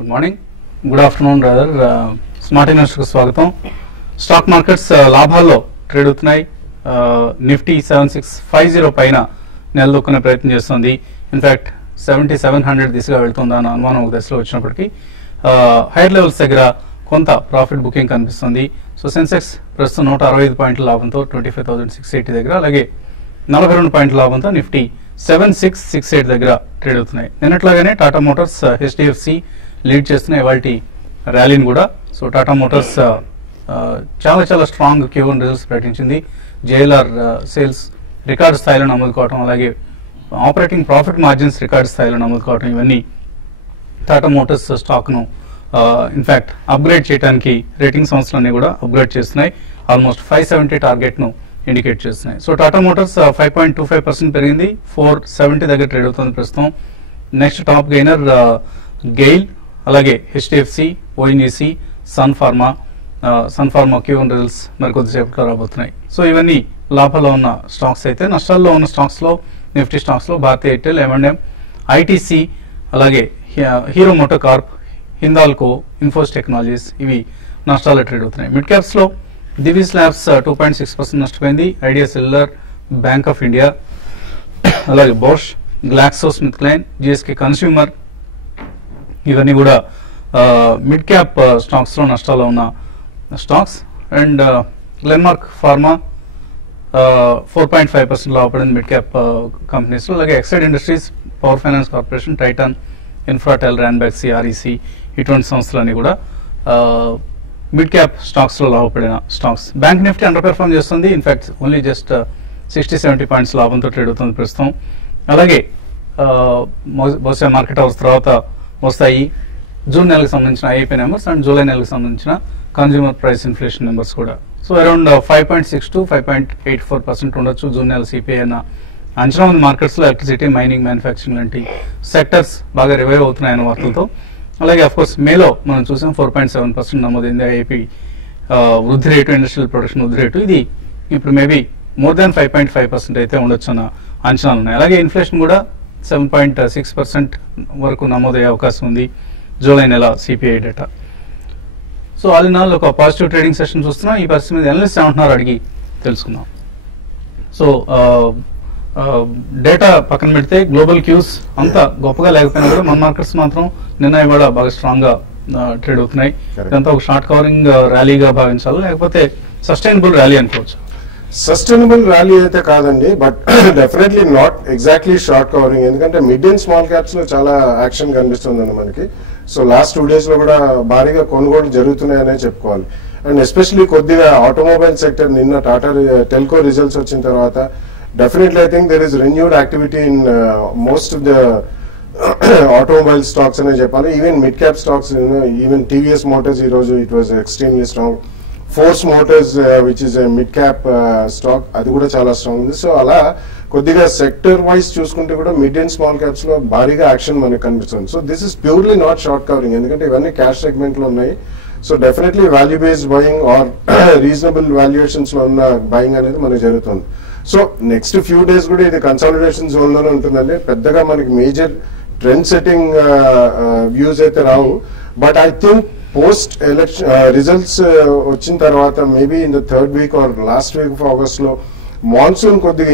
Good morning, good afternoon rather. Smart investor కు స్వాగతం. Stock markets లాభాల్లో ట్రేడ్ అవుతున్నాయి. నిఫ్టీ 7650 పైన నిలదొక్కునే ప్రయత్నం చేస్తుంది. ఇన్ఫాక్ట్ 7700 దిశగా వెళ్తుందా అన్న అనుమానం ఒక దశలో వచ్చినప్పటికీ హైయర్ లెవెల్స్ దగ్గర కొంత ప్రాఫిట్ బుకింగ్ కనిపిస్తుంది. సో సెన్సెక్స్ ప్రస్తుతం 165 పాయింట్ల లాభంతో 25,680 దగ్గర, అలాగే 42 పాయింట్ల లాభంతో నిఫ్టీ 7668 దగ్గర ట్రేడ్ అవుతున్నాయి. నిన్నట్లాగానే టాటా మోటార్స్, హెచ్డిఎఫ్సి లీడ్ చేస్తున్నాయి ఇవాల్టి ర్యాలీని కూడా. సో టాటా మోటార్స్ చాలా స్ట్రాంగ్ Q1 రిజల్ట్స్ ప్రకటించింది. జేఎల్ఆర్ సేల్స్ రికార్డు స్థాయిలో నమోదు కావడం, అలాగే ఆపరేటింగ్ ప్రాఫిట్ మార్జిన్స్ రికార్డు స్థాయిలో నమోదు కావడం, ఇవన్నీ టాటా మోటార్స్ స్టాక్ను ఇన్ఫాక్ట్ అప్గ్రేడ్ చేయడానికి రేటింగ్ సంస్థలన్నీ కూడా అప్గ్రేడ్ చేస్తున్నాయి. ఆల్మోస్ట్ 570 టార్గెట్ను ఇండికేట్ చేస్తున్నాయి. సో టాటా మోటార్స్ 5.25% పెరిగింది, 470 దగ్గర ట్రేడ్ అవుతుంది ప్రస్తుతం. నెక్స్ట్ టాప్ గెయినర్ గెయిల్, అలాగే HDFC, ONGC, Sun Pharma Q1 results మరి కొద్దిసేపట్లో రాబోతున్నాయి. సో ఇవన్నీ లాభాల్లో ఉన్న స్టాక్స్ అయితే, నష్టాల్లో ఉన్న స్టాక్స్ లో నిఫ్టీ స్టాక్స్ లో భారతీ ఎయిర్టెల్, M&M, ఐటీసీ, అలాగే Hero motor corp, Hindalco, Infosys technologies ఇవి నష్టాల్లో ట్రేడ్ అవుతున్నాయి. మిడ్ క్యాప్స్ లో దివీస్ ల్యాబ్స్ 2.6% నష్టపోయింది. Idea cellular, bank of India, అలాగే Bosch, Glaxo Smith Kline, GSK consumer ఇవన్నీ కూడా మిడ్ క్యాప్ స్టాక్స్ లో నష్టాల్లో ఉన్న స్టాక్స్. అండ్ గ్లెన్మార్క్ ఫార్మా 4.5% లాభపడింది మిడ్ క్యాప్ కంపెనీస్ లో. అలాగే Exide industries, power finance corporation, Titan, Infratel, Ranbaxy, REC ఇటువంటి సంస్థలన్నీ కూడా మిడ్ క్యాప్ స్టాక్స్ లో లాభపడిన stocks. Bank Nifty underperform చేస్తుంది. ఇన్ఫాక్ట్ ఓన్లీ జస్ట్ 60-70 పాయింట్స్ లాభంతో ట్రేడ్ అవుతుంది ప్రస్తుతం. అలాగే బహుశా మార్కెట్ అవర్స్ తర్వాత వస్తాయి జూన్ నెలకు సంబంధించిన ఐఐపీ నెంబర్స్ అండ్ జూలై నెలకు సంబంధించిన కన్జ్యూమర్ ప్రైస్ ఇన్ఫ్లేషన్ నెంబర్స్ కూడా. సో అరౌండ్ 5.6 to 5.84% ఉండొచ్చు జూన్ నెల సిపిఐ అన్న అంచనా ఉంది మార్కెట్స్ లో. ఎలక్ట్రిసిటీ, మైనింగ్, మ్యానుఫ్యాక్చరింగ్ లాంటి సెక్టర్స్ బాగా రివైవ్ అవుతున్నాయన్న వార్తలతో. అలాగే అఫ్ కోర్స్ మేలో మనం చూసాం 4.7% నమోదైంది ఐఐపీ వృద్ధి రేటు, ఇండస్ట్రియల్ ప్రొడక్షన్ వృద్ధి రేటు. ఇది ఇప్పుడు మేబీ మోర్ దాన్ 5.5% అయితే ఉండొచ్చు అన్న అంచనాలు ఉన్నాయి. అలాగే ఇన్ఫ్లేషన్ కూడా 7.6% వరకు నమోదయ్యే అవకాశం ఉంది జూలై నెల CPI data. So all in all ఒక పాజిటివ్ ట్రేడింగ్ సెషన్ చూస్తున్నాం. ఈ పరిస్థితి మీద ఎనలిస్ట్ ఏమంటున్నారు అడిగి తెలుసుకుందాం. సో డేటా పక్కన పెడితే గ్లోబల్ క్యూస్ అంత గొప్పగా లేకపోయినా కూడా మన మార్కెట్స్ మాత్రం నిన్న ఇవాళ బాగా స్ట్రాంగ్ గా ట్రేడ్ అవుతున్నాయి. ఇదంతా ఒక షార్ట్ కవరింగ్ ర్యాలీగా భావించాలి, లేకపోతే సస్టైనబుల్ ర్యాలీ అనుకోవచ్చు? సస్టైనబుల్ ర్యాలీ అయితే కాదండి, but definitely not exactly short covering. ఎందుకంటే మిడ్ అండ్ స్మాల్ క్యాప్స్ లో చాలా యాక్షన్ కనిపిస్తుందండి మనకి. సో లాస్ట్ 2 days లో కూడా భారీగా కొనుగోలు జరుగుతున్నాయనే చెప్పుకోవాలి. అండ్ ఎస్పెషలీ కొద్దిగా ఆటోమొబైల్ సెక్టర్ నిన్న టాటా టెల్కో రిజల్ట్స్ వచ్చిన తర్వాత definitely I think there is renewed activity in most of the automobile stocks అనే చెప్పాలి. Even mid cap stocks, even TVS Motors ఈ రోజు it was extremely strong. Force Motors which is mid cap stock, అది కూడా చాలా strong ఉంది. So అలా కొద్దిగా సెక్టర్ వైజ్ చూసుకుంటే కూడా మిడ్ అండ్ స్మాల్ క్యాప్స్ లో భారీగా యాక్షన్ మనకు కనిపిస్తుంది. So this is purely not short covering, ఎందుకంటే ఇవన్నీ క్యాష్ సెగ్మెంట్ లో ఉన్నాయి. So definitely value based buying are reasonable valuations లో ఉన్న బయింగ్ అనేది మనకు జరుగుతుంది. సో నెక్స్ట్ ఫ్యూ డేస్ కూడా ఇది కన్సాలిడేషన్ జోన్ లోనే ఉంటుందండి. పెద్దగా మనకి మేజర్ ట్రెండ్ సెట్టింగ్ వ్యూస్ అయితే రావు. But I think post election results వచ్చిన తర్వాత maybe in the 3rd week or last week of August లో మాన్సూన్ కొద్దిగా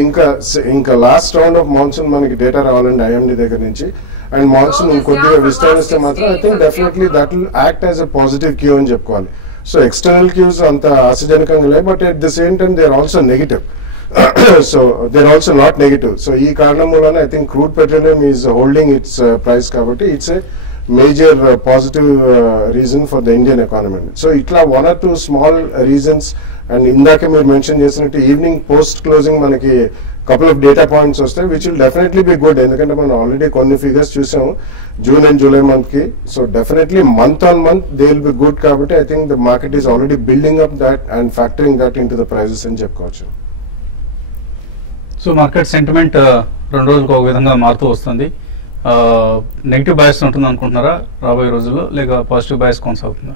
ఇంకా లాస్ట్ రౌండ్ ఆఫ్ మాన్సూన్ మనకి డేటా రావాలండి ఐఎండి దగ్గర నుంచి. అండ్ మాన్సూన్ కొద్దిగా విస్తరిస్తే మాత్రం I think definitely that will act as a positive cue అని చెప్పుకోవాలి. సో ఎక్స్టర్నల్ క్యూస్ అంత ఆశాజనకంగా లేవు, but at the same time they are also negative. So they are also not negative. So ఈ కారణం వలన I think crude petroleum is holding its price, కాబట్టి it's a major positive reason for the Indian economy. So ఇట్లా 1 or 2 small reasons. And ఇందాక మీరు mention చేసినట్టు evening post closing మనకి couple of data points వస్తాయి which will definitely be good. ఎందుకంటే మనం already కొన్ని ఫిగర్స్ చూసాము జూన్ అండ్ జూలై మంత్ కి. So definitely month on month they will be good. కాబట్టి I think the market is already building up that and factoring that into the prices అని చెప్పుకోవచ్చు. So market sentiment 2 రోజులకు ఒక విధంగా మారుతూ వస్తుంది. Negative bias ఉంటుంది అనుకుంటున్నారా రాబోయే రోజుల్లో, లేక పాజిటివ్ బయాస్ కొనసాగుతుందా?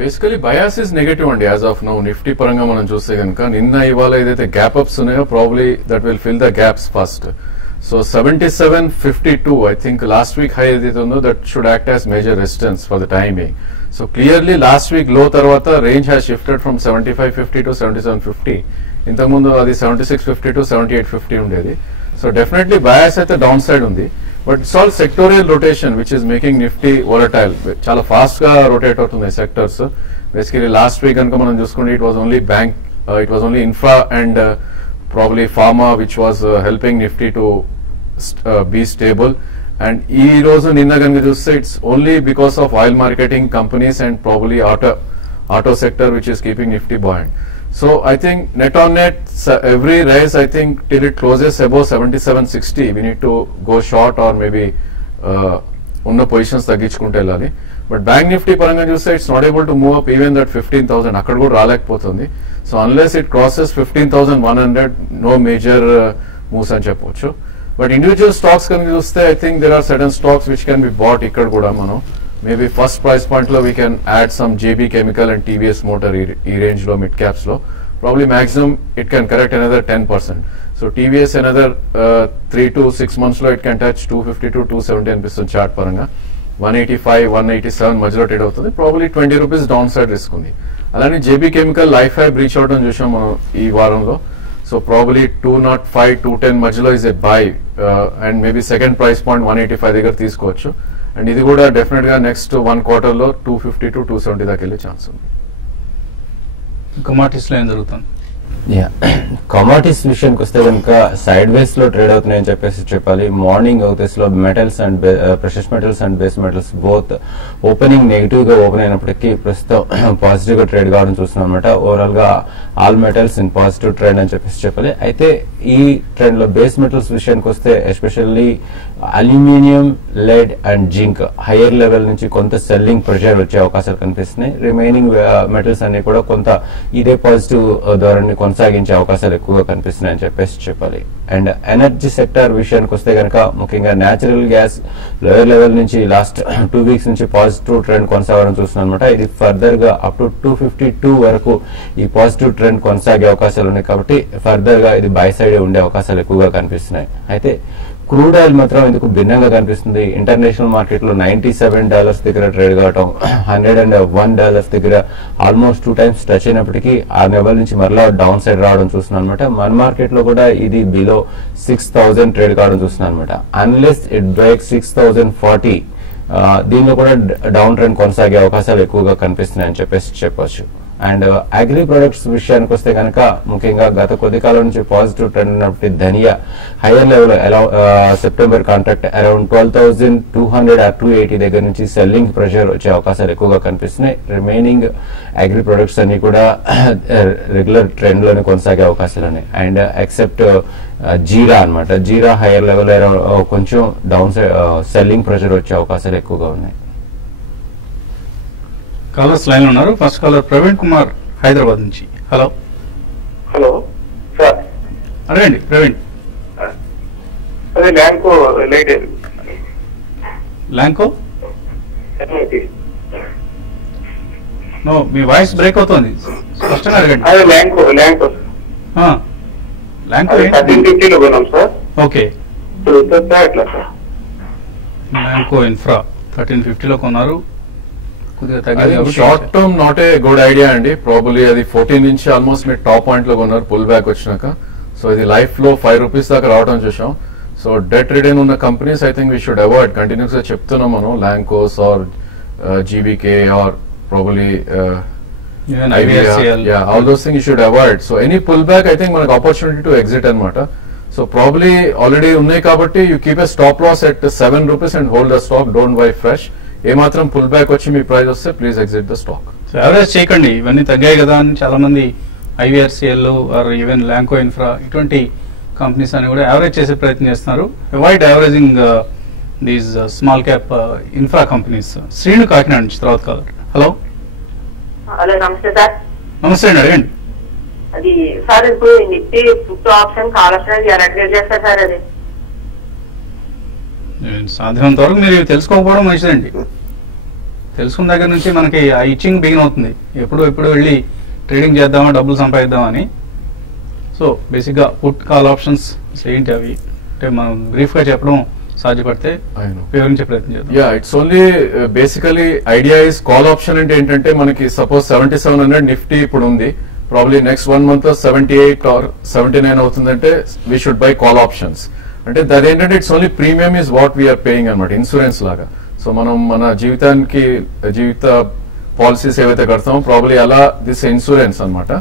బేసికలీ బయాస్ ఇస్ నెగటివ్ అండి యాజ్ ఆఫ్ నౌ. నిఫ్టీ పరంగా మనం చూస్తే కనుక నిన్న ఇవాళ ఏదైతే గ్యాప్ అప్స్ ఉన్నాయో probably that will fill the gaps first. So 77.52 I think last week high ఏదైతే ఉందో that should act as major resistance for the time being. So clearly last week low తర్వాత range has shifted from 75.50 to 77.50. ఇంతకుముందు అది 76.50 to 78.50 ఉండేది. So definitely bias అయితే down side ఉంది, but it's all sectorial rotation which is making Nifty volatile. చాలా fast గా rotate అవుతుంది sectors. Basically last week కనుక మనం చూసుకుంటే it was only bank, it was only infra and probably pharma which was helping Nifty to be stable. And ఈ రోజు నిన్న కనుక చూస్తే it's only because of oil marketing companies and probably auto sector which is keeping Nifty buoyant. So I think net on net every rise I think till it closes above 77.60 we need to go short or maybe ఉన్న positions తగ్గించుకుంటే వెళ్ళాలి. But bank Nifty పరంగా చూస్తే it's not able to move up even that 15,000 అక్కడ కూడా రాలేకపోతుంది. So unless it crosses 15,100 no major moves అని చెప్పొచ్చు. బట్ ఇండివిజువల్ స్టాక్స్ కనుక చూస్తే I think there are certain stocks which can be bought. ఇక్కడ కూడా మనం మేబీ ఫస్ట్ ప్రైస్ పాయింట్ లో we can add some JB Chemical and TVS Motor ఈ range లో మిడ్ క్యాప్స్ లో. Probably maximum it can correct another 10%. So TVS another 3 to 6 months లో it can touch 250 to 270 అనిపిస్తుంది chart పరంగా. 185, 187 మధ్యలో trade అవుతుంది. Probably 20 rupees down side risk ఉంది. అలానే JB Chemical life high breach అవడం చూసాం మనం ఈ వారంలో. సో ప్రాబ్లీ 205, 210 మధ్యలో is a by and maybe second price point 185 దగ్గర తీసుకోవచ్చు. అండ్ ఇది కూడా డెఫినెట్ గా నెక్స్ట్ 1 quarter లో 250 to 270 దాకా వెళ్ళే ఛాన్స్ ఉంది. కమాడిటీస్ లో ఏం జరుగుతుంది? కమాడిటీస్ విషయానికి వస్తే కనుక సైడ్ వేస్ లో ట్రేడ్ అవుతున్నాయని చెప్పేసి చెప్పాలి. మార్నింగ్ అవుతేస్ లో metals and precious metals and base metals both opening negative గా ఓపెన్ అయినప్పటికీ ప్రస్తుతం పాజిటివ్ గా ట్రేడ్ కావడం చూస్తున్నాం అనమాట. ఓవరాల్ గా all metals in positive trend అని చెప్పేసి చెప్పాలి. అయితే ఈ ట్రెండ్ లో బేస్ మెటల్స్ విషయానికి వస్తే especially aluminium, lead and zinc higher level నుంచి కొంత సెల్లింగ్ ప్రెషర్ వచ్చే అవకాశాలు కనిపిస్తున్నాయి. రిమైనింగ్ మెటల్స్ అన్ని కూడా కొంత ఇదే పాజిటివ్ ధోరణి కొనసాగించే అవకాశాలు ఎక్కువగా కనిపిస్తున్నాయని చెప్పేసి చెప్పాలి. అండ్ ఎనర్జీ సెక్టర్ విషయానికి వస్తే కనుక ముఖ్యంగా న్యాచురల్ గ్యాస్ లోయర్ లెవెల్ నుంచి లాస్ట్ 2 weeks నుంచి పాజిటివ్ ట్రెండ్ కొనసాగడం చూస్తున్నాం అనమాట. ఇది ఫర్దర్ గా అప్ టు 252 వరకు ఈ పాజిటివ్ ట్రెండ్ కొనసాగే అవకాశాలు ఉన్నాయి. కాబట్టి ఫర్దర్ గా ఇది బై సైడ్ ఉండే అవకాశాలు ఎక్కువగా కనిపిస్తున్నాయి. అయితే క్రూడ్ ఆయిల్ మాత్రం ఎందుకు భిన్నంగా కనిపిస్తుంది. ఇంటర్నేషనల్ మార్కెట్ లో $97 దగ్గర ట్రేడ్ కావటం, $101 దగ్గర ఆల్మోస్ట్ 2 times టచ్ అయినప్పటికీ ఆ లెవెల్ నుంచి మరలా డౌన్ సైడ్ రావడం చూస్తున్నాం అనమాట. మన మార్కెట్ లో కూడా ఇది బిలో 6,000 ట్రేడ్ కావడం చూస్తున్నాం అనమాట. అన్లెస్ ఇట్ బ్రేక్ 6,040 దీనిలో కూడా డౌన్ ట్రెండ్ కొనసాగే అవకాశాలు ఎక్కువగా కనిపిస్తున్నాయని చెప్పేసి చెప్పొచ్చు. అండ్ అగ్రి ప్రొడక్ట్స్ విషయానికి వస్తే కనుక ముఖ్యంగా గత కొద్ది కాలం నుంచి పాజిటివ్ ట్రెండ్ ఉన్నప్పటికీ ధనియా higher level September contract around 12,200 or 280 దగ్గర నుంచి సెల్లింగ్ ప్రెషర్ వచ్చే అవకాశాలు ఎక్కువగా కనిపిస్తున్నాయి. రిమైనింగ్ అగ్రి ప్రొడక్ట్స్ అన్ని కూడా రెగ్యులర్ ట్రెండ్ లోనే కొనసాగే అవకాశాలు ఉన్నాయి. అండ్ ఎక్సెప్ట్ జీరా అనమాట, జీరా హైయర్ లెవెల్ కొంచెం డౌన్ సైడ్ సెల్లింగ్ ప్రెషర్ వచ్చే అవకాశాలు ఎక్కువగా ఉన్నాయి. కాలర్స్ లైన్ లో ఉన్నారు. ఫస్ట్ కాలర్ ప్రవీణ్ కుమార్ హైదరాబాద్ నుంచి. హలో హలో సార్, అడగండి ప్రవీణ్. అదే ల్యాంకో లైట్ ల్యాంకో నో, మీ వాయిస్ బ్రేక్ అవుతుంది, స్పష్టంగా అడగండి. అదే ల్యాంకో ల్యాంకో ల్యాంకో 1350 కొన్నాం సార్. ఓకే, ఇప్పుడు సార్ ఎట్లా సార్? ల్యాంకో ఇన్ఫ్రా 1350 కొన్నారు. Short term not a good idea అండి. ప్రాబబ్లీ అది 14 నుంచి ఆల్మోస్ట్ మీరు టాప్ పాయింట్ లో కొన్నారు పుల్ బ్యాక్ వచ్చినాక. సో ఇది లైఫ్ లో 5 రూపీస్ దాకా రావడం చూసాం. సో డెట్ రిటర్న్ ఉన్న companies I think we should avoid. Continuous గా చెప్తున్నాం మనం, Lancos or GVK or probably all those thing you should avoid. So any pull back I think మనకు ఆపర్చునిటీ టు ఎగ్జిట్ అనమాట. సో ప్రాబబ్లీ ఆల్రెడీ ఉన్నాయి కాబట్టి you keep a stop loss at 7 rupees and hold the stock, don't buy fresh. ఏమాత్రం pull back వచ్చి మీ price వస్తే please exit the stock. Average చేయకండి, ఇవన్నీ తగ్గాయి కదా అని చాలా మంది IVRCL or even Lanco infra ఇటువంటి కంపెనీస్ అని కూడా యావరేజ్ చేసే ప్రయత్నం చేస్తున్నారు. Avoid averaging these small cap infra companies. Srinu Kakinada నుంచి తర్వాత కాలర్. హలో హలో, నమస్తే సార్. నమస్తే అండి, అడగండి. అది సార్ ఇప్పుడు Nifty put option call option ఎలా చేస్తారు సార్? అది సాధ్యమైనంత వరకు మీరు తెలుసుకోకపోవడం మంచిదండి. తెలుసుకున్న దగ్గర నుంచి మనకి ఆ ఇచ్చింగ్ బిగిన్ అవుతుంది. ఎప్పుడు వెళ్ళి ట్రేడింగ్ చేద్దామా, డబ్బులు సంపాదిద్దామని. సో బేసిక్గా పుట్ కాల్ ఆప్షన్స్ ఏంటి అవి? అంటే మనం బ్రీఫ్ గా చెప్పడం సాధ్యపడితే వివరించే ప్రయత్నం చేద్దాం. Yeah, it's only basically idea is call option అంటే ఏంటంటే మనకి సపోజ్ 7700 నిఫ్టీ ఇప్పుడు ఉంది, ప్రాబ్లీ నెక్స్ట్ 1 month లో 78 or 79 అవుతుందంటే we should buy call options. అంటే అదేంటంటే it's only premium is what we are paying అనమాట, ఇన్సూరెన్స్ లాగా. సో మనం మన జీవిత పాలసీస్ ఏవైతే కడతామో ప్రాబ్లీ అలా దిస్ ఇన్సూరెన్స్ అనమాట.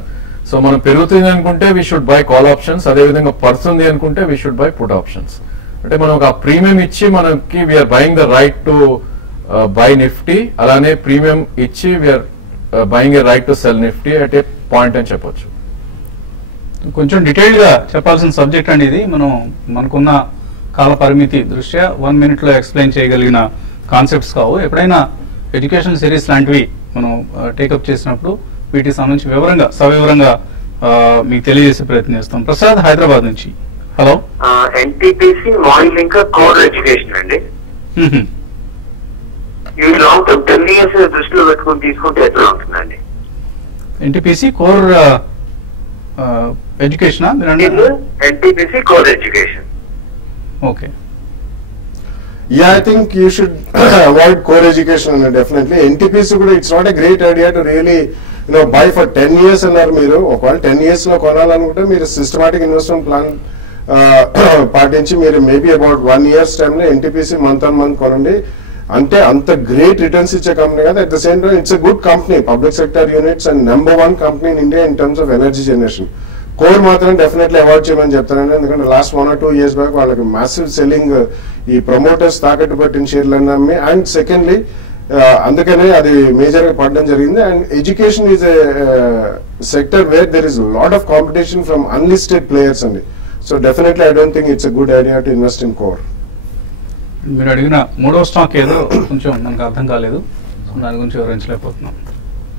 సో మనం పెరుగుతుంది అనుకుంటే we should buy call options, అదేవిధంగా పడుతుంది అనుకుంటే we should buy put options. అంటే మనం ఒక ప్రీమియం ఇచ్చి మనకి we are buying the right to buy Nifty, అలానే ప్రీమియం ఇచ్చి we are buying a right to cell Nifty at a point అని చెప్పొచ్చు. కొంచెం డీటెయిల్డ్ గా చెప్పాల్సిన సబ్జెక్ట్ అండి ఇది. మనకున్న కాల పరిమితి దృష్ట్యా 1 minute లో ఎక్స్ప్లెయిన్ చేయగలిగిన కాన్సెప్ట్స్ కావు. ఎప్పుడైనా ఎడ్యుకేషన్ సిరీస్ లాంటివి మనం టేకప్ చేసినప్పుడు వీటికి సంబంధించి సవివరంగా మీకు తెలియజేసే ప్రయత్నం చేస్తాం. ప్రసాద్ హైదరాబాద్ నుంచి. హలో. ఎన్టీపీసీ మార్నింగ్ ఇంకా కోర్ ఎడ్యుకేషన్ అండి. ఇవి లాంగ్ టర్మ్ 10 years దృష్టిలో పెట్టుకుని తీసుకుంటే ఎట్లా ఉంటుందండి? NTPC core education. NTPC core education. Okay. Yeah, I think you should avoid core education definitely. NTPC కూడా it's not a great idea to really buy for 10 years అన్నారు మీరు. ఒకవేళ 10 years లో కొనాలనుకుంటే మీరు సిస్టమాటిక్ ఇన్వెస్ట్మెంట్ ప్లాన్ పాటించి మీరు maybe about 1 year's టైంలో NTPC month on month కొనండి. అంటే అంత గ్రేట్ రిటర్న్స్ ఇచ్చే కంపెనీ కదా. At the same time it's a good company, public sector units and #1 company in India in terms of energy generation. Core మాత్రం definitely avoid చేయమని చెప్తానండి. ఎందుకంటే లాస్ట్ 1 or 2 years బ్యాక్ వాళ్ళకి మ్యాసివ్ సెల్లింగ్ ఈ promoters తాకట్టు పెట్టిన షేర్లను అమ్మి, అండ్ సెకండ్లీ అందుకనే అది మేజర్ గా పడడం జరిగింది. And education is a sector where there is lot of competition from unlisted players అండి. So definitely I don't think it's a good idea to invest in core. మీరు అడిగిన మూడో స్టాక్ ఏదో కొంచెం మనకు అర్థం కాలేదు, దాని గురించి వివరించలేకపోతున్నాం.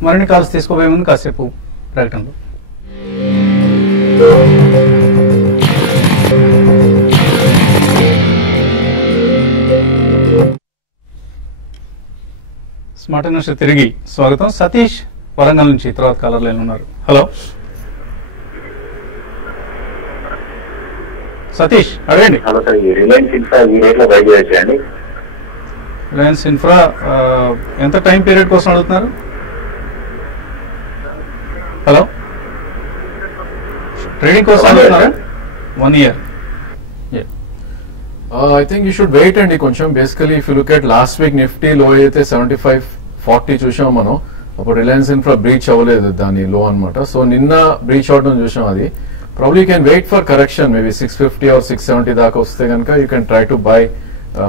మరిన్ని కాల్స్ తీసుకోబోయే ముందు కాసేపు ప్రకటనలు. స్మార్ట్ ఇన్వెస్టర్ తిరిగి స్వాగతం. సతీష్ వరంగల్ నుంచి తర్వాత కాలర్ లైన్ ఉన్నారు. హలో సతీష్, అడగండి. హలో సార్, రిలయన్స్ ఇన్ఫ్రా ఈ రేట్ లో బై చేయొచ్చండి? రిలయన్స్ ఇన్ఫ్రా ఎంత టైం పీరియడ్ కోసం అడుగుతున్నారు? హలో, ట్రేడింగ్ కోసం అడుగుతున్నారా? 1 year. I think you should wait అండి కొంచెం. Basically if you look at last week Nifty లో అయితే 7540 చూసాం మనం. అప్పుడు రిలయన్స్ ఇన్ఫ్రా బ్రీచ్ అవ్వలేదు దాని లో అనమాట. సో నిన్న బ్రీచ్ అవడం చూసాం. అది probably you can wait for correction, maybe 650 or 670 దాకా వస్తే కనుక you can try to buy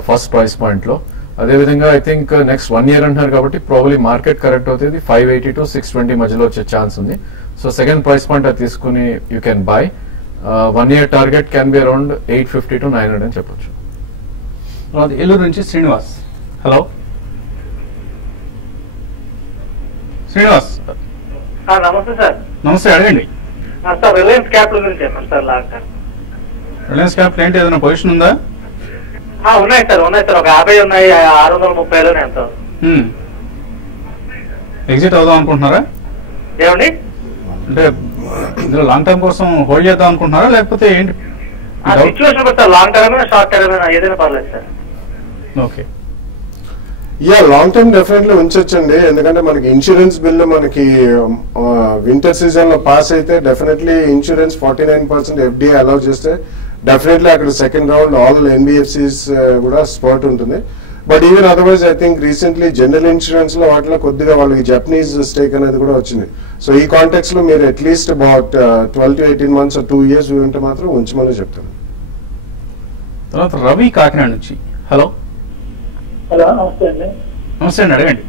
first price point లో. అదేవిధంగా ఐ థింక్ నెక్స్ట్ 1 year అంటున్నారు కాబట్టి ప్రాబ్లీ మార్కెట్ కరెక్ట్ అవుతుంది 580 to 620 మధ్యలో వచ్చే ఛాన్స్ ఉంది. సో సెకండ్ ప్రైస్ పాయింట్ అది తీసుకుని you can buy. 1 year target can be around 850 to 900 అని చెప్పొచ్చు. ఏలూరు నుంచి శ్రీనివాస్. హలో శ్రీనివాస్. నమస్తే సార్. నమస్తే, అడగండి. సార్ రిలయన్స్ క్యాపిటల్ గురించి చెప్పండి sir. Long term Reliance capital ఏంటి, ఏదైనా పొజిషన్ ఉందా? ఉన్నాయి సార్, ఒక 50 ఉన్నాయి, 630 ఎంత. ఎగ్జిట్ అవుదాం అనుకుంటున్నారా? ఏమండి అంటే ఇందులో లాంగ్ టర్మ్ కోసం హోల్డ్ చేద్దాం అనుకుంటున్నారా లేకపోతే ఏంటి? సిచ్యువేషన్ బట్టి sir, long term short term ఏదైనా పర్లేదు sir. Okay. Long term definitely ఉంచొచ్చండి. ఎందుకంటే మనకి ఇన్సూరెన్స్ బిల్ మనకి వింటర్ సీజన్ లో పాస్ అయితే డెఫినెట్లీ ఇన్సూరెన్స్ 49% FDI అలౌ చేస్తే డెఫినెట్లీ అక్కడ సెకండ్ రౌండ్ ఆల్ NBFCs కూడా స్పాట్ ఉంటుంది. But even otherwise I think recently general insurance లో వాటిలో కొద్దిగా వాళ్ళకి జపనీస్ స్టేక్ అనేది కూడా వచ్చింది. సో ఈ కాంటెక్స్ లో మీరు at least about 12 to 18 months or 2 years ఉంటే మాత్రం ఉంచమని చెప్తాను. తర్వాత రవి కాకినాడ నుంచి. హలో. హలో, నమస్తే అండి. నమస్తే అండి, అడగండి.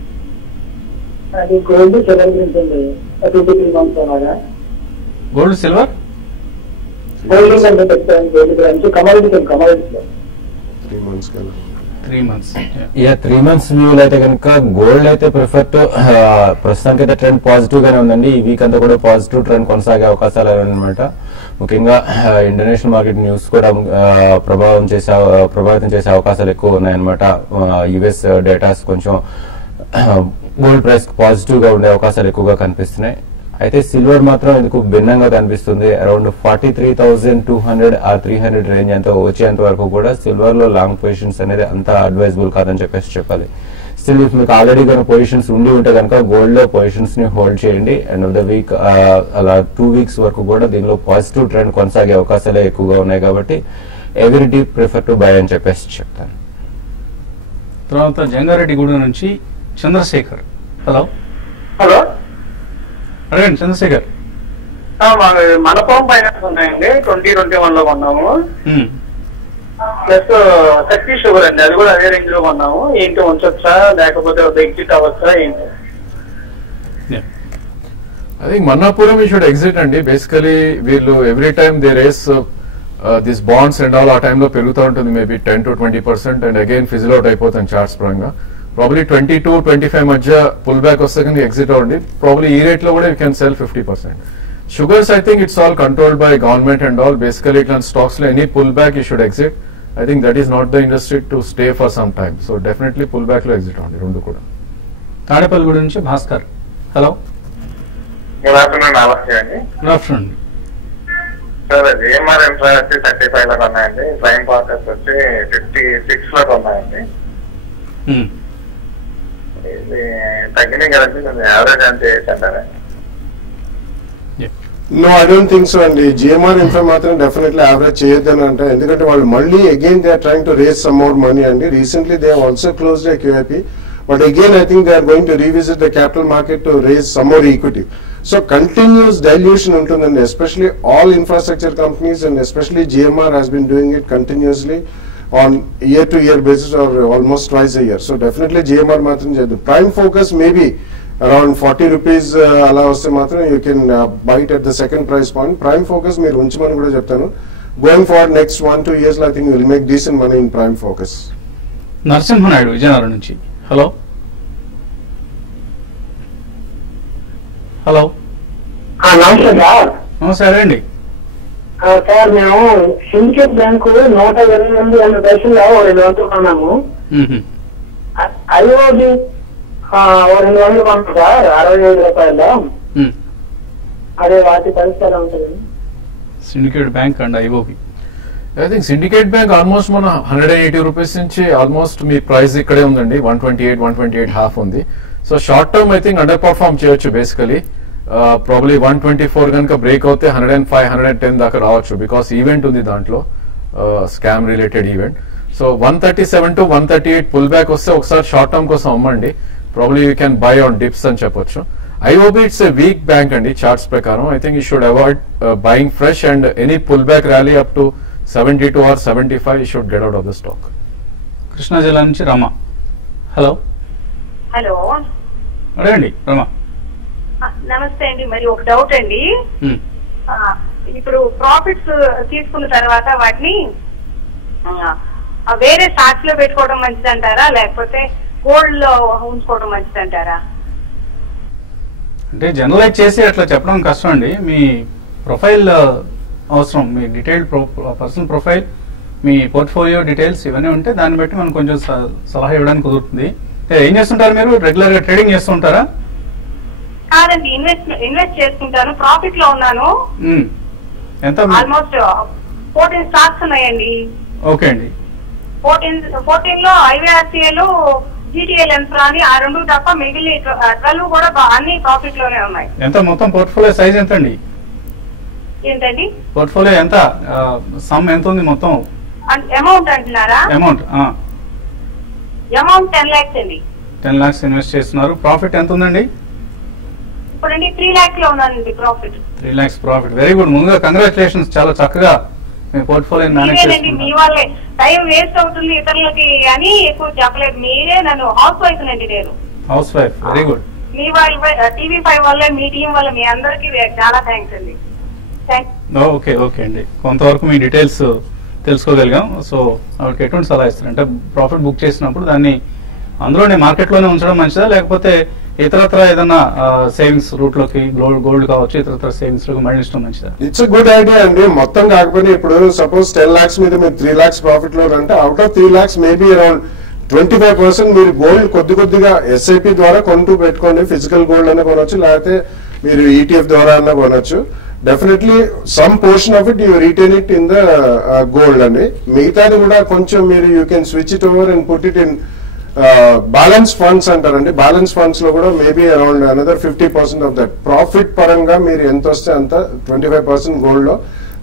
అది గోల్డ్ సిల్వర్ గురించి అండి. 2-3 months అలాగా. గోల్డ్ సిల్వర్ గోల్డ్ అంటే చెప్తాను. గోల్డ్ గురించి కమాడిటీస్ లో 3 months కల్లా 3 months. 3 months వ్యూలో అయితే కనుక గోల్డ్ అయితే ప్రిఫర్ టు, ప్రస్తుతానికి అయితే ట్రెండ్ పాజిటివ్ గానే ఉందండి. ఈ వీక్ అంతా కూడా పాజిటివ్ ట్రెండ్ కొనసాగే అవకాశాలు అనమాట. ముఖ్యంగా ఇంటర్నేషనల్ మార్కెట్ న్యూస్ కూడా ప్రభావితం చేసే అవకాశాలు ఎక్కువ ఉన్నాయన్నమాట. యుఎస్ డేటాస్ కొంచెం గోల్డ్ ప్రైస్ పాజిటివ్ గా ఉండే అవకాశాలు ఎక్కువగా కనిపిస్తున్నాయి. అయితే సిల్వర్ మాత్రం ఎందుకు భిన్నంగా కనిపిస్తుంది. అరౌండ్ 43,200 ఆర్ 300 రేంజ్ అంత వచ్చేంత వరకు కూడా సిల్వర్ లో లాంగ్ పొజిషన్స్ అనేది అంత అడ్వైజబుల్ కాదని చెప్పేసి చెప్పాలి. స్టిల్ ఇఫ్ మీకు ఆల్రెడీ కనుక పొజిషన్స్ ఉండి ఉంటే కనుక గోల్డ్ లో పొజిషన్స్ ని హోల్డ్ చేయండి. ఎండ్ ఆఫ్ ద వీక్ అలా 2 వీక్స్ వరకు కూడా దీనిలో పాజిటివ్ ట్రెండ్ కొనసాగే అవకాశాలే ఎక్కువగా ఉన్నాయి కాబట్టి ఎవ్రీ ప్రిఫర్ టు బై అని చెప్పేసి చెప్తాను. తర్వాత జంగారెడ్డిగూడెం నుంచి చంద్రశేఖర్. హలో హలో, అడగండి చంద్రశేఖర్. మనపం ఫైనాన్స్ ఉన్నాయండి, 2021 లో కొన్నాము. ప్లస్ శక్తి షుగర్ అండి, అది కూడా అదే రేంజ్ లో కొన్నాము. ఏంటి ఉంచొచ్చా లేకపోతే ఎగ్జిట్ అవ్వచ్చా ఏంటి? I think Manappuram we should exit అండి. బేసికలీ వీళ్ళు every time they raise this bonds and all ఆ టైంలో పెరుగుతూ ఉంటుంది, maybe 10 to 20%, and again fizzle out అయిపోతుంది చార్ట్స్ పరంగా. ప్రాబ్లీ 22-25 మధ్య పుల్ బ్యాక్ వస్తే కానీ ఎగ్జిట్ అవ్వండి. ప్రాబ్లీ ఈ రేట్ లో కూడా you can sell 50%. Sugars I think it's all controlled by government and all. Basically ఇట్లాంటి స్టాక్స్ లో any pull back you should exit. I think that is not the industry to stay for some time. So definitely pull back లో exit అవ్వండి రెండు కూడా. తాడేపల్లిగూడ నుంచి Bhaskar. Hello, good afternoon. నమస్తే అండి. Good afternoon. Sir GMR infra వచ్చి 35 లో కొన్నాయండి. Prime పార్టర్స్ వచ్చి 56 లో కొన్నాయండి. ఇది తగ్గినాయి కదండి, యావరేజ్ అంతే అంటారా? No, I don't think so అండి. జిఎంఆర్ ఇన్ఫ్రా మాత్రం డెఫినెట్లీ యావరేజ్ చేయొద్దని అంటే, ఎందుకంటే వాళ్ళు మళ్ళీ again they are trying to raise some more money అండి. Recently they have also closed a QIP, but again I think they are going to revisit the capital market to raise some more equity. So continuous dilution untundandi, especially all infrastructure companies, and especially GMR has been doing it continuously on year to year basis or almost twice a year. So definitely GMR matram cheyadu. Prime focus maybe around 40 rupees ala vaste matram you can buy it at the second price point. Prime focus meer unchimani kuda cheptanu. Going forward next 1-2 years I think we will make decent money in prime focus. Narasimha Naidu Vizianagaram నుంచి. Hello hello, నమస్తే sir. సరే అండి. Sir మేము syndicate bank 128 పైసలు 200 కొన్నాము. IOB 200 కొన్నాం sir, 65 రూపాయలు. అదే వాటి పరిస్థితి ఉంటుంది. Syndicate bank and IOB. I think syndicate bank almost మన 180 రూపీస్ నుంచి ఆల్మోస్ట్ మీ ప్రైస్ ఇక్కడే ఉందండి. 128 హాఫ్ ఉంది. So short term I think under perform చేయొచ్చు. బేసికలీ ప్రాబ్లీ 124 కనుక బ్రేక్ అవుతే 105, 110 దాకా రావచ్చు. బికాస్ ఈవెంట్ ఉంది దాంట్లో, scam related event. So 137 to 138 pull back వస్తే ఒకసారి షార్ట్ టర్మ్ కోసం అమ్మండి. Probably you can buy on dips అని చెప్పొచ్చు. IOB it's a weak bank అండి చార్ట్స్ ప్రకారం. I think you should avoid buying fresh, and any pull back rally up to 72 or 75 you should get out of the stock. Krishna జిల్లా నుంచి Rama. Hello hello, అడగండి రమ. నమస్తే అండి. మరి ఒక డౌట్ అండి. ఇప్పుడు ప్రాఫిట్స్ తీసుకున్న తర్వాత వాటిని వేరే స్టాక్స్ లో పెట్టుకోవడం మంచిదంటారా, లేకపోతే గోల్డ్ లో ఉంచుకోవడం మంచిదంటారా? అంటే జనరలైజ్ చేసి అట్లా చెప్పడం కష్టం అండి. మీ ప్రొఫైల్ అవసరం, మీ డీటెయిల్డ్ పర్సనల్ ప్రొఫైల్, మీ పోర్ట్ఫోలియో డీటెయిల్స్ ఇవన్నీ ఉంటే దాన్ని బట్టి మనం కొంచెం సలహా ఇవ్వడానికి కుదురుతుంది. ఏం చేస్తుంటారు మీరు? రెగ్యులర్ గా ట్రేడింగ్ చేస్తుంటారా? కాదండి, ఇన్వెస్ట్ చేసుకుంటాను. ప్రాఫిట్ లో ఉన్నాను. ఎంత? ఆల్మోస్ట్ 14 స్టాక్స్ ఉన్నాయండి. ఓకే అండి. 14 లో ఐవీఆర్సీఎల్, జీటీఎల్ ఇన్ఫ్రా అని ఆ రెండు తప్ప మిగిలి 12 కూడా అన్ని ప్రాఫిట్ లోనే ఉన్నాయి. ఎంత మొత్తం పోర్ట్ఫోలియో సైజ్ ఎంత అండి? ఏంటండి పోర్ట్ఫోలియో ఎంత, సమ్ ఎంత ఉంది మొత్తం? అమౌంట్ అంటున్నారా? అమౌంట్ 10 lakhs అండి. 10 lakhs ఇన్వెస్ట్ చేస్తున్నారు. ప్రాఫిట్ ఎంత ఉందండి? ఇప్పుడండి 3 lakhs లో ఉన్నానండి profit. 3 lakhs profit. Very good. ముందుగా కంగ్రాచులేషన్స్, చాలా చక్కగా మీ పోర్ట్ఫోలియో మేనేజ్ చేస్తున్నారు. మీ వాళ్ళే టైం వేస్ట్ అవుతుంది ఇతరులకి అని ఎక్కువ చెప్పలేదు. మీరే నన్ను హౌస్ వైఫ్ నండి. నేను హౌస్ వైఫ్. Very good. మీ వాళ్ళ TV5 వల్ల, మీ టీం వల్ల మీ అందరికి చాలా థ్యాంక్స్ అండి. ఓకే ఓకే అండి, కొంతవరకు మీ డీటెయిల్స్ తెలుసుకోగలిగాం. సో ఆవిడకి ఎటువంటి సలహా ఇస్తారు అంటే, ప్రాఫిట్ బుక్ చేసినప్పుడు దాన్ని అందులోనే మార్కెట్లోనే ఉంచడం మంచిదా, లేకపోతే ఇతరత్ర ఏదైనా సేవింగ్స్ రూట్ లోకి, గోల్డ్ కావచ్చు, ఇతరత్ర సేవింగ్స్ లోకి మళ్ళించడం మంచిదా? ఇట్స్ గుడ్ ఐడియా అండి. మొత్తం కాకపోయినా ఇప్పుడు సపోజ్ 10 lakhs మీద మీరు 3 lakhs ప్రాఫిట్ లో అంటే, out of 3 lakhs maybe around 25% మీరు గోల్డ్ కొద్దిగా SIP ద్వారా కొంటూ పెట్టుకోండి. ఫిజికల్ గోల్డ్ అనే కొనవచ్చు, లేకపోతే మీరు ETF ద్వారా అన్న కొనొచ్చు. Definitely some portion of it you retain it in the gold అండి. మిగతాది కూడా కొంచెం మీరు you can switch it over and put it in balance funds అంటారండి. బ్యాలెన్స్ ఫండ్స్ లో కూడా maybe around another 50% of that profit పరంగా మీరు ఎంత వస్తే అంత 25% గోల్డ్ లో,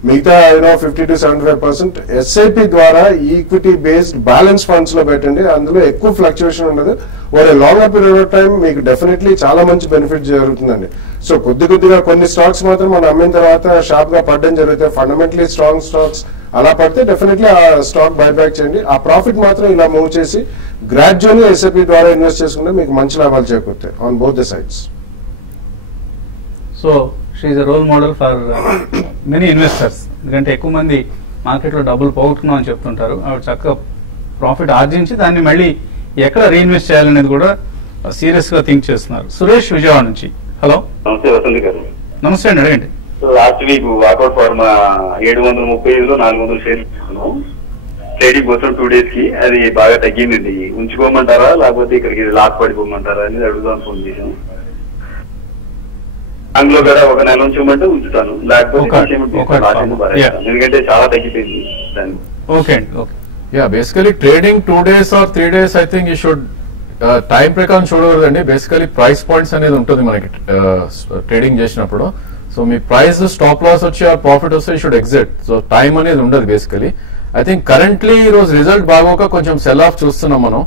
మిగతా 50 to 75% SIP ద్వారా ఈక్విటీ బేస్డ్ బ్యాలెన్స్ ఫండ్స్ లో పెట్టండి. అందులో ఎక్కువ ఫ్లక్చుయేషన్ ఉండదు. Over longer period of time మీకు డెఫినెట్లీ చాలా మంచి బెనిఫిట్ జరుగుతుందండి. సో కొద్దిగా కొన్ని స్టాక్స్ మాత్రం మనం అమ్మిన తర్వాత షార్ప్ గా పడడం జరుగుతాయి. ఫండమెంటలీ స్ట్రాంగ్ స్టాక్స్ అలా పడితే డెఫినెట్లీ ఆ స్టాక్ బైబ్యాక్ చేయండి. ఆ ప్రాఫిట్ మాత్రం ఇలా మూవ్ చేసి గ్రాడ్యువల్లీ SIP ద్వారా ఇన్వెస్ట్ చేసుకుంటే మీకు మంచి లాభాలు చేకూరుతాయి on both the sides. So she role model for many investors. ఎందుకంటే ఎక్కువ మంది మార్కెట్లో డబ్బులు పోగొట్టుకున్నాం అని చెప్తుంటారు. ఆవిడ చక్కగా ప్రాఫిట్ ఆర్జించి దాన్ని మళ్ళీ ఎక్కడ రీఇన్వెస్ట్ చేయాలనేది కూడా సీరియస్ గా థింక్ చేస్తున్నారు. సురేష్ విజయవాడ నుంచి. హలో, నమస్తే వసంత్ గారు. నమస్తే అండి, అడగండి. లాస్ట్ వీక్ వాకౌట్ ఫార్మా 735లో 400 షేర్లు తీసుకున్నాం ట్రేడింగ్ కోసం 2 days కి. అది బాగా తగ్గిందండి. ఉంచుకోమంటారా లేకపోతే ఇక్కడికి లాస్ పడిపోమంటారా అనేది అడుగుదాం ఫోన్ చేశాను. అందులో కూడా ఒక నెల ఉంచమంటే ఉంచుతాను, లేకపోతే ఎందుకంటే చాలా తగ్గిపోయింది దాన్ని. ఓకే అండి, okay. Basically trading 2 days or 3 days I think you should time ప్రకారం చూడకూడదండి. బేసికలీ ప్రైస్ పాయింట్స్ అనేది ఉంటుంది మనకి ట్రేడింగ్ చేసినప్పుడు. సో మీ ప్రైస్ స్టాప్ లాస్ వచ్చి ఆ ప్రాఫిట్ వస్తే you should exit. So time అనేది ఉండదు బేసికలీ. ఐ థింక్ కరెంట్లీ ఈ రోజు రిజల్ట్ బాగోక కొంచెం సెల్ ఆఫ్ చూస్తున్నాం మనం.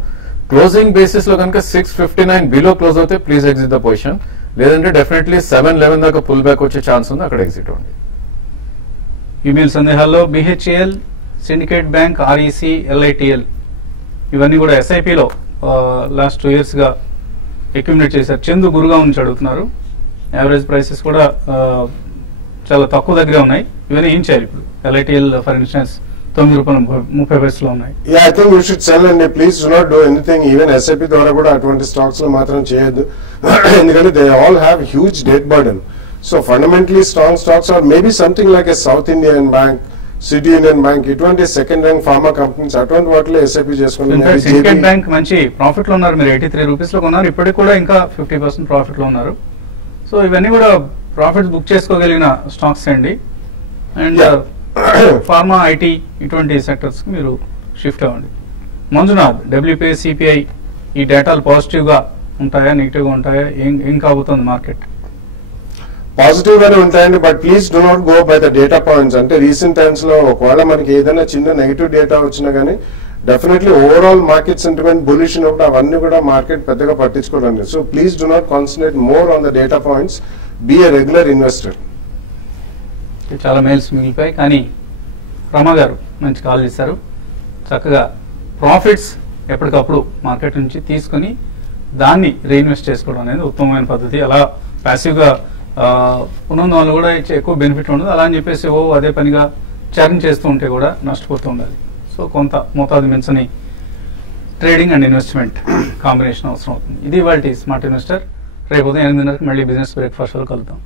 క్లోజింగ్ బేసిస్ లో కనుక 659 బిలో క్లోజ్ అవుతే ప్లీజ్ ఎగ్జిట్ ద పొజిషన్. లేదంటే డెఫినెట్లీ 711 దాకా పుల్ బ్యాక్ వచ్చే ఛాన్స్ ఉంది, అక్కడ ఎగ్జిట్ అవ్వండి. ఈమెయిల్ సందేహాల్లో BHEL, syndicate bank, REC, LITL ఇవన్నీ కూడా SIP లో లాస్ట్ 2 years గా అక్యుములేట్ చేశారు. చందు గురుగావ్ నుంచి అడుగుతున్నారు. యావరేజ్ ప్రైసెస్ కూడా చాలా తక్కువ దగ్గర ఉన్నాయి. ఇవన్నీ ఏం చేయాలి ఇప్పుడు? LITL ఫర్ ఇన్స్టెన్స్ ₹9.30 ఉన్నాయి. I think you should sell అండి. Please do not do anything. Even SIP ద్వారా కూడా అటువంటి స్టాక్స్ లో మాత్రం చేయొద్దు. ఎందుకంటే they all have huge debt burden. So fundamentally strong stocks are maybe something like a South Indian Bank, City Union Bank, ఇటువంటి second rank pharma companies అటువంటి వాటిలో SIP చేసుకుంటారు. సిండికేట్ బ్యాంక్ మంచి ప్రాఫిట్ లో ఉన్నారు. మీరు ₹83 లో కొన్నారు, ఇప్పటికి కూడా ఇంకా 50% ప్రాఫిట్ లో ఉన్నారు. సో ఇవన్నీ కూడా ప్రాఫిట్స్ బుక్ చేసుకోగలిగిన స్టాక్స్ అండి. అండ్ ఫార్మా, IT ఇటువంటి సెక్టర్స్ కి మీరు షిఫ్ట్ అవ్వండి. మంజునాథ్, WPI, CPI ఈ డేటాలు పాజిటివ్ గా ఉంటాయా, నెగిటివ్ గా ఉంటాయా, ఏం కాబోతుంది మార్కెట్? పాజిటివ్ గానే ఉంటాయండి. But please do not go by the data points. అంటే రీసెంట్ టైమ్స్ లో ఒకవేళ మనకి ఏదైనా చిన్న నెగిటివ్ డేటా వచ్చినా గానీ definitely overall market sentiment bullish ఉన్నప్పుడు అవన్నీ కూడా మార్కెట్ పెద్దగా పట్టించుకోరండి. So please do not concentrate more on the data points. Be a regular investor. చాలా మెయిల్స్ మిగిలిపోయాయి, కానీ రమా గారు మంచి కాల్ చేశారు. చక్కగా ప్రాఫిట్స్ ఎప్పటికప్పుడు మార్కెట్ నుంచి తీసుకుని దాన్ని రీఇన్వెస్ట్ చేసుకోవడం అనేది ఉత్తమమైన పద్ధతి. అలా ప్యాసివ్గా ఉన్నందు వల్ల కూడా ఎక్కువ బెనిఫిట్ ఉండదు. అలా అని చెప్పేసి అదే పనిగా చర్న్ చేస్తూ ఉంటే కూడా నష్టపోతూ ఉండాలి. సో కొంత మోతాదు మించని ట్రేడింగ్ అండ్ ఇన్వెస్ట్మెంట్ కాంబినేషన్ అవసరం అవుతుంది. ఇది ఇవాల్టి స్మార్ట్ ఇన్వెస్టర్. రేపు ఉదయం 8:30కి మళ్ళీ బిజినెస్ బ్రేక్ఫాస్ట్ లో కలుద్దాం.